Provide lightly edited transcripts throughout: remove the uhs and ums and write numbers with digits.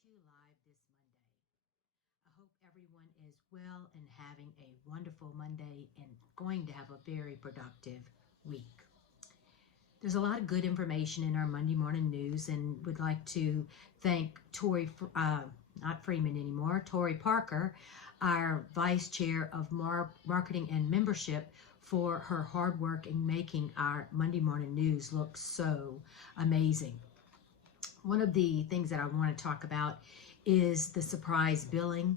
to you live this Monday. I hope everyone is well and having a wonderful Monday and going to have a very productive week. There's a lot of good information in our Monday morning news, and would like to thank not Freeman anymore, Tori Parker, our Vice Chair of Marketing and Membership, for her hard work in making our Monday morning news look so amazing. One of the things that I want to talk about is the surprise billing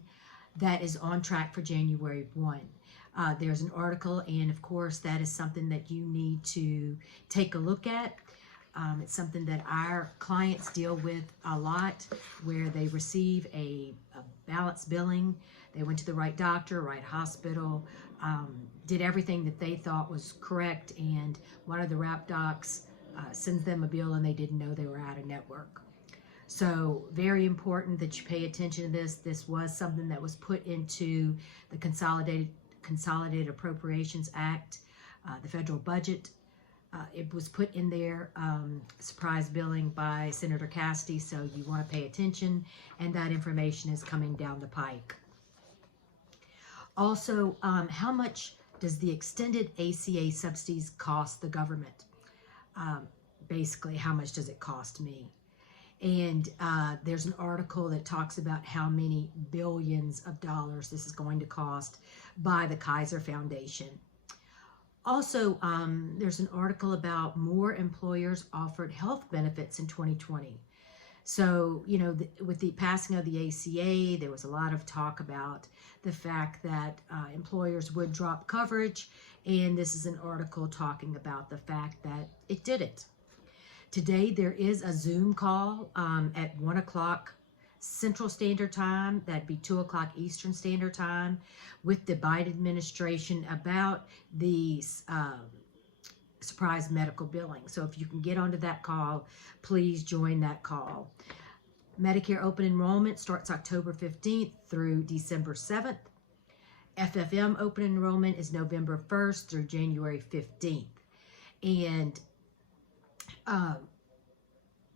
that is on track for January 1. There's an article, and of course, that is something that you need to take a look at. It's something that our clients deal with a lot, where they receive a balanced billing. They went to the right doctor, right hospital, did everything that they thought was correct, and one of the wrap docs sends them a bill and they didn't know they were out of network. So very important that you pay attention to this. This was something that was put into the Consolidated Appropriations Act, the federal budget. It was put in there, surprise billing by Senator Cassidy, so you want to pay attention, and that information is coming down the pike. Also, how much does the extended ACA subsidies cost the government? Basically, how much does it cost me? And there's an article that talks about how many billions of dollars this is going to cost by the Kaiser Foundation. Also, there's an article about more employers offered health benefits in 2020. So, with the passing of the ACA, there was a lot of talk about the fact that employers would drop coverage, and this is an article talking about the fact that it didn't. Today, there is a Zoom call at 1 o'clock Central Standard Time, that'd be 2 o'clock Eastern Standard Time, with the Biden administration about the surprise medical billing. So if you can get onto that call, please join that call. Medicare open enrollment starts October 15th through December 7th. FFM open enrollment is November 1st through January 15th. And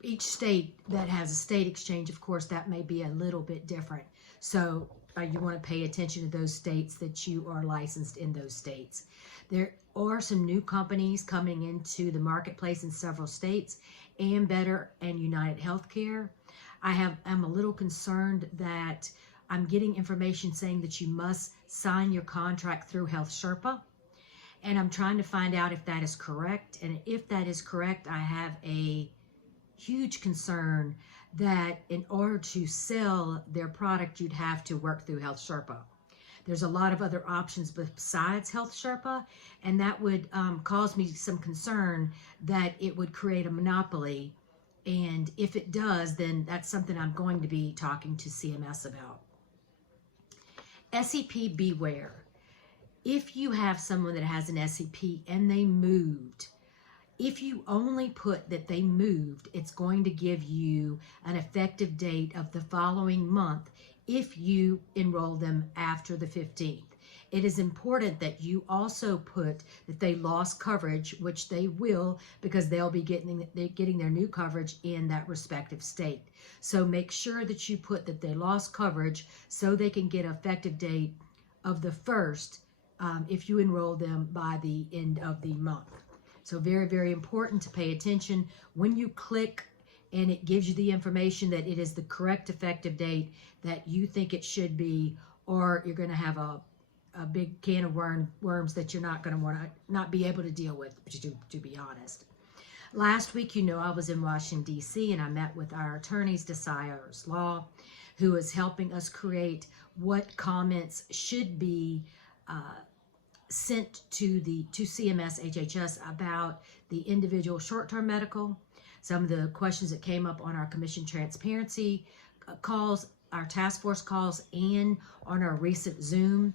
each state that has a state exchange, of course, that may be a little bit different. So you want to pay attention to those states that you are licensed in those states. There are some new companies coming into the marketplace in several states, Ambetter and United Healthcare. I'm a little concerned that I'm getting information saying that you must sign your contract through Health Sherpa. And I'm trying to find out if that is correct. And if that is correct, I have a huge concern that in order to sell their product, you'd have to work through Health Sherpa. There's a lot of other options besides Health Sherpa, and that would cause me some concern that it would create a monopoly. And if it does, then that's something I'm going to be talking to CMS about. SEP beware. If you have someone that has an SEP and they moved, if you only put that they moved, it's going to give you an effective date of the following month if you enroll them after the 15th. It is important that you also put that they lost coverage, which they will, because they'll be getting their new coverage in that respective state. So make sure that you put that they lost coverage so they can get an effective date of the 1st if you enroll them by the end of the month. So very, very important to pay attention when you click and it gives you the information that it is the correct effective date that you think it should be, or you're going to have a big can of worms that you're not going to want to not be able to deal with, to be honest. Last week, I was in Washington, D.C., and I met with our attorneys, Desires Law, who is helping us create what comments should be sent to CMS HHS about the individual short-term medical. Some of the questions that came up on our commission transparency calls, our task force calls, and on our recent Zoom.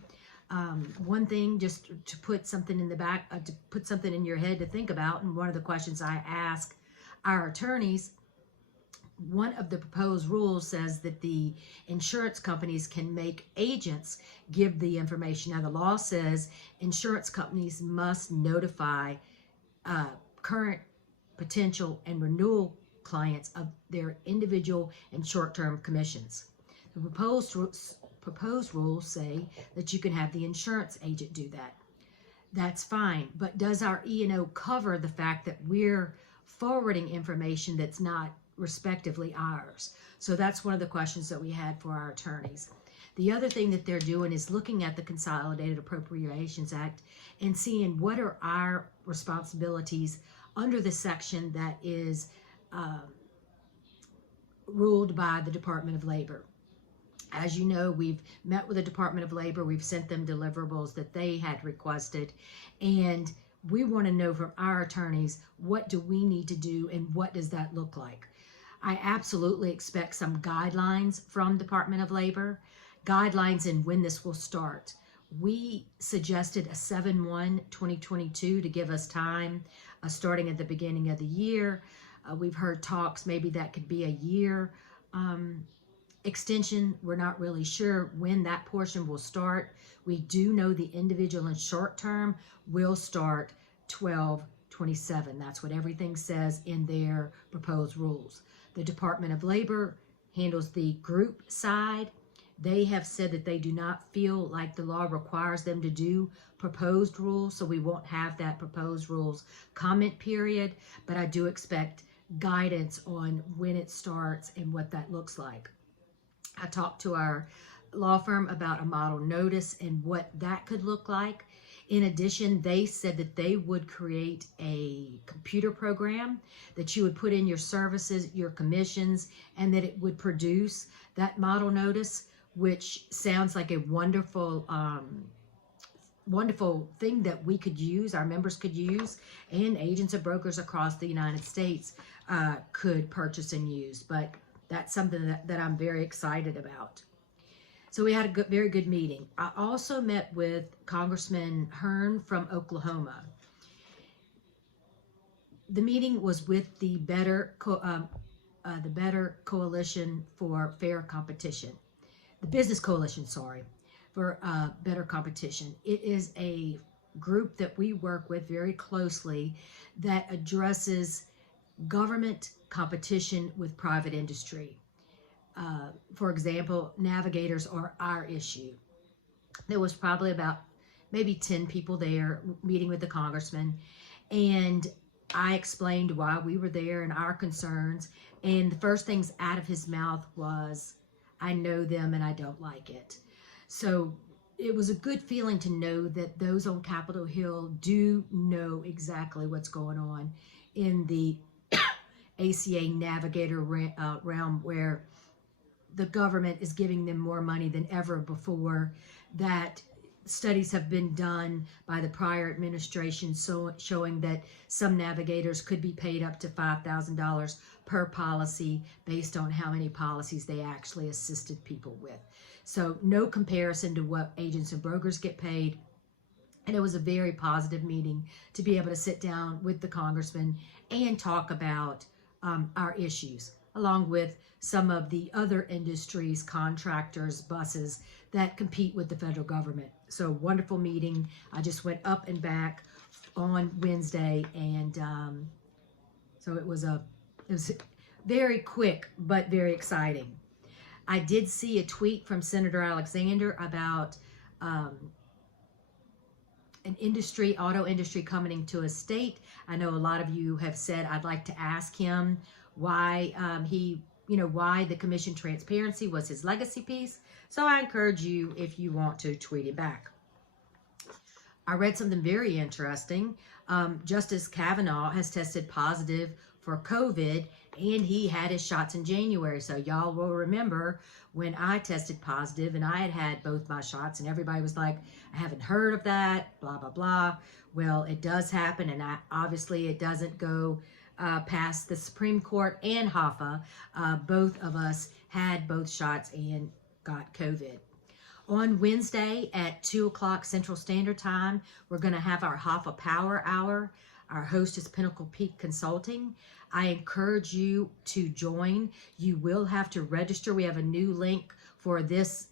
One thing, just to put something in the back, to put something in your head to think about, and one of the questions I ask our attorneys, one of the proposed rules says that the insurance companies can make agents give the information. Now, the law says insurance companies must notify current, potential, and renewal clients of their individual and short-term commissions. The proposed rules say that you can have the insurance agent do that. That's fine, but does our E&O cover the fact that we're forwarding information that's not respectively ours? So that's one of the questions that we had for our attorneys. The other thing that they're doing is looking at the Consolidated Appropriations Act and seeing what are our responsibilities under the section that is ruled by the Department of Labor. As you know, we've met with the Department of Labor. We've sent them deliverables that they had requested. And we want to know from our attorneys, what do we need to do and what does that look like? I absolutely expect some guidelines from Department of Labor, guidelines in when this will start. We suggested a 7/1/2022 to give us time, starting at the beginning of the year. We've heard talks, maybe that could be a year extension. We're not really sure when that portion will start. We do know the individual and short term will start 12/27. That's what everything says in their proposed rules. The Department of Labor handles the group side. They have said that they do not feel like the law requires them to do proposed rules, so we won't have that proposed rules comment period, but I do expect guidance on when it starts and what that looks like. I talked to our law firm about a model notice and what that could look like. In addition, they said that they would create a computer program that you would put in your services, your commissions, and that it would produce that model notice, which sounds like a wonderful wonderful thing that we could use, our members could use, and agents and brokers across the United States could purchase and use. But that's something that I'm very excited about. So we had a very good meeting. I also met with Congressman Hearn from Oklahoma. The meeting was with the Better Coalition for Fair Competition, the Business Coalition, sorry, for Better Competition. It is a group that we work with very closely that addresses government competition with private industry. For example, navigators are our issue. There was probably about maybe 10 people there meeting with the congressman, and I explained why we were there and our concerns, and the first things out of his mouth was, I know them and I don't like it. So it was a good feeling to know that those on Capitol Hill do know exactly what's going on in the ACA navigator realm, where the government is giving them more money than ever before, that studies have been done by the prior administration showing that some navigators could be paid up to $5,000 per policy based on how many policies they actually assisted people with. So no comparison to what agents and brokers get paid. And it was a very positive meeting to be able to sit down with the congressman and talk about our issues, along with some of the other industries, contractors, buses that compete with the federal government. So wonderful meeting. I just went up and back on Wednesday, and so it was very quick but very exciting. I did see a tweet from Senator Alexander about an industry, auto industry, coming to a state. I know a lot of you have said I'd like to ask him why why the commission transparency was his legacy piece. So I encourage you, if you want to, tweet it back. I read something very interesting. Justice Kavanaugh has tested positive for COVID, and he had his shots in January. So y'all will remember when I tested positive and I had both my shots, and everybody was like, I haven't heard of that, blah, blah, blah. Well, it does happen, and obviously it doesn't go past the Supreme Court and HAFA. Both of us had both shots and got COVID. On Wednesday at 2 o'clock Central Standard Time, we're going to have our HAFA Power Hour. Our host is Pinnacle Peak Consulting. I encourage you to join. You will have to register. We have a new link for this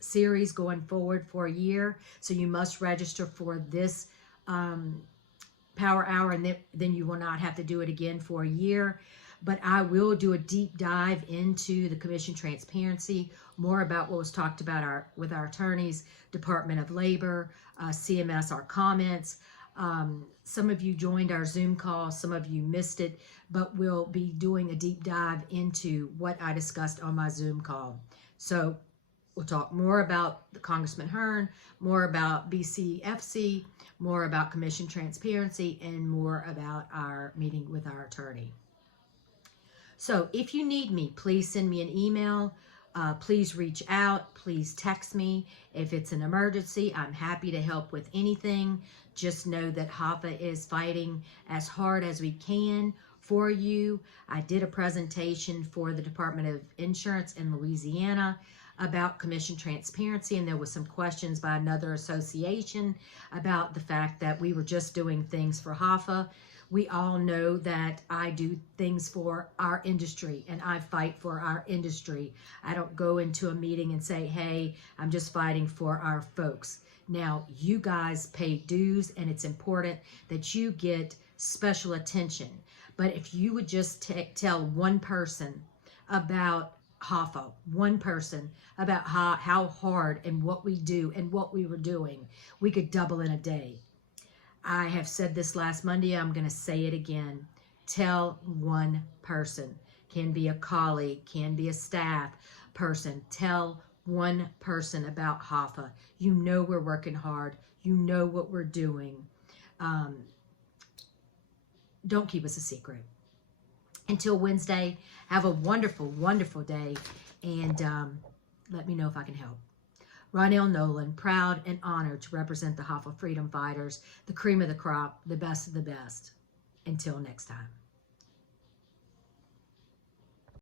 series going forward for a year. So you must register for this Power Hour, and then you will not have to do it again for a year. but I will do a deep dive into the commission transparency, more about what was talked about with our attorneys, Department of Labor, CMS, our comments. Some of you joined our Zoom call, some of you missed it, but we'll be doing a deep dive into what I discussed on my Zoom call. So we'll talk more about the Congressman Hearn, more about BCFC, more about commission transparency, and more about our meeting with our attorney. So if you need me, please send me an email. Please reach out. Please text me. If it's an emergency, I'm happy to help with anything. Just know that HAFA is fighting as hard as we can for you. I did a presentation for the Department of Insurance in Louisiana about commission transparency, and there was some questions by another association about the fact that we were just doing things for HAFA. We all know that I do things for our industry, and I fight for our industry. I don't go into a meeting and say, hey, I'm just fighting for our folks. Now, you guys pay dues, and it's important that you get special attention. But if you would just tell one person about HAFA, one person about how hard and what we do and what we were doing, we could double in a day. I have said this last Monday, I'm going to say it again. Tell one person. Can be a colleague, can be a staff person. Tell one person about HAFA. You know we're working hard. You know what we're doing. Don't keep us a secret. Until Wednesday, have a wonderful, wonderful day, and let me know if I can help. Ronell Nolan, proud and honored to represent the HAFA freedom fighters, the cream of the crop, the best of the best. Until next time.